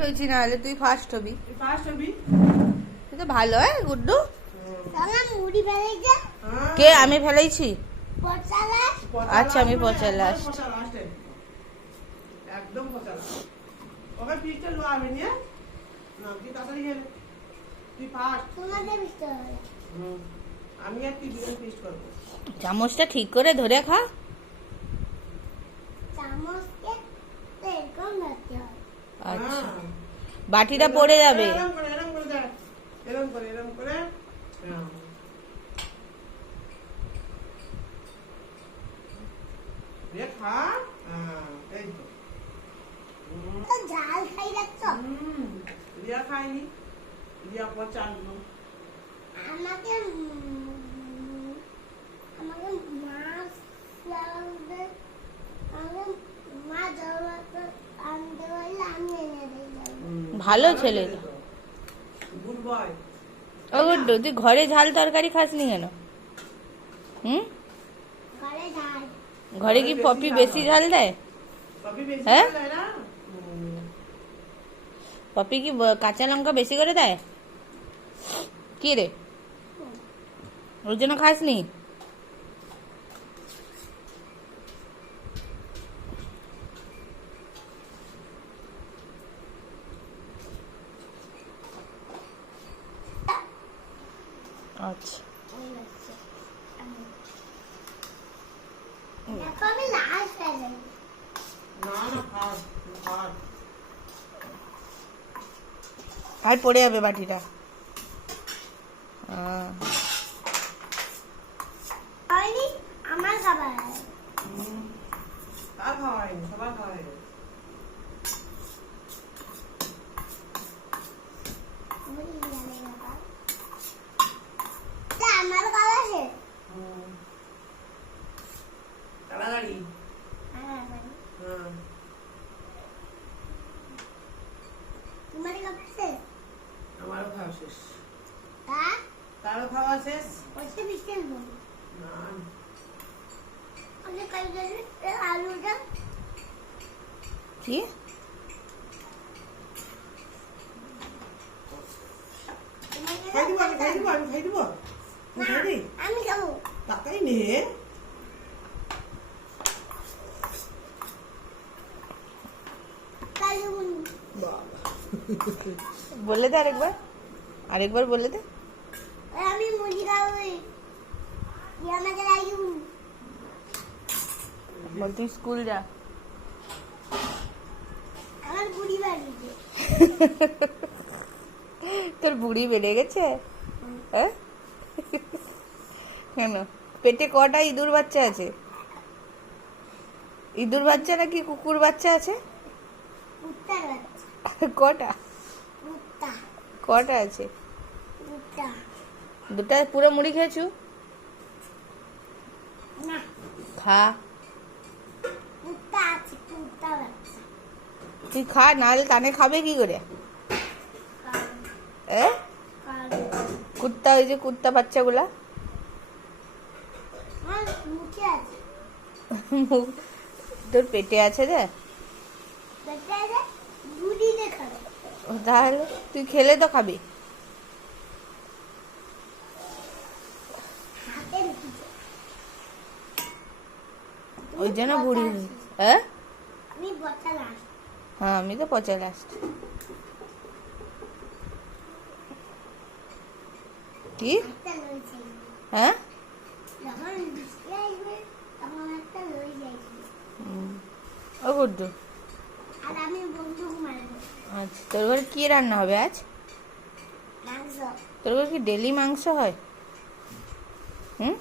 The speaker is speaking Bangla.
হয়েছি না হলে তুই ফার্স্ট হবি। ফার্স্ট হবি? তুই তো ভালো হ্যাঁ গুড্ডু? হ্যাঁ। কে আমি ফেলেইছি আচ্ছা, আমি পচা last। একদম পচা last এ। একদম পচা last। ওকে পিঠটা লোয়াবি নিয়ে। না তুই তাড়াতাড়ি গেলে তুই ফার্স্ট তোমাদের মিষ্টি আমি আর তুই দুজন ফিস্ট করব। চামচটা ঠিক করে ধরে খা চামচকে তো এরকম ধরতে হবে আচ্ছা হ্যাঁ। বাটিটা পড়ে যাবে এরম করে এরম করে দেখ। এরম করে এরম করে হ্যাঁ। দিয়ে খা হ্যাঁ, এই তো হুম। তো ঝাল খাই যাচ্ছ হুম, রিয়া খায়নি। রিয়া পচা আমাকে উম, আমাকে মাছ লাগবে আমাকে মাছ ধরতে আনতে পারলে আমি এনে দিই যাব। হুম, ভালো ছেলে ও গুড্ডু, তুই ঘরে ঝাল তরকারি খাসনি কেন? হুম? ঘরে কি পপি বেশি ঝাল দেয়? হ্যাঁ? পপি কি কাঁচা লঙ্কা বেশি করে দেয়? কি রে? ওর জন্য খাসনি? আচ্ছা। আর পড়ে যাবে বাটিটা। আমার খাবার খাওয়াই সবার খাওয়াই তা আমার খাবার শেষ তাড়াতাড়ি আমার খাবার। হ্যাঁ তোমার খাবার শেষ আমারও খাওয়া শেষ তা তারও খাওয়া শেষ ওইটা বিস্কুট না আমি আলুটা কি খাই দিব আমি খাই দিব আমি খাই দিব তুই খাই দি আমি খাব তাকাই নে বলে দে আরেকবার আরেকবার বলে দে আমি তুই স্কুল যা। আমার বুড়ি বাড়িতে। তোর বুড়ি বেড়ে গেছে? হ্যাঁ? কেন? পেটে কটা ইঁদুর বাচ্চা আছে? ইঁদুর বাচ্চা নাকি কুকুর বাচ্চা আছে? কটা? কটা আছে? দুটা পুরো মুড়ি খেয়েছু? খা। তুই খা নাহলে কানে খাবে কি করে? এ? কুত্তা ওই যে কুত্তা বাচ্চাগুলা? মুখ- তোর পেটে আছে রে? তাহলে তুই খেলে তো খাবি। ওই জন্য বুড়ি হ্যাঁ? হ্যাঁ আমি তো পচা লাস্ট কি? হ্যাঁ। ও গুড্ডু। আচ্ছা তোর ঘরে কি রান্না হবে আজ? তোর ঘরে কি ডেলি মাংস হয়? হুম?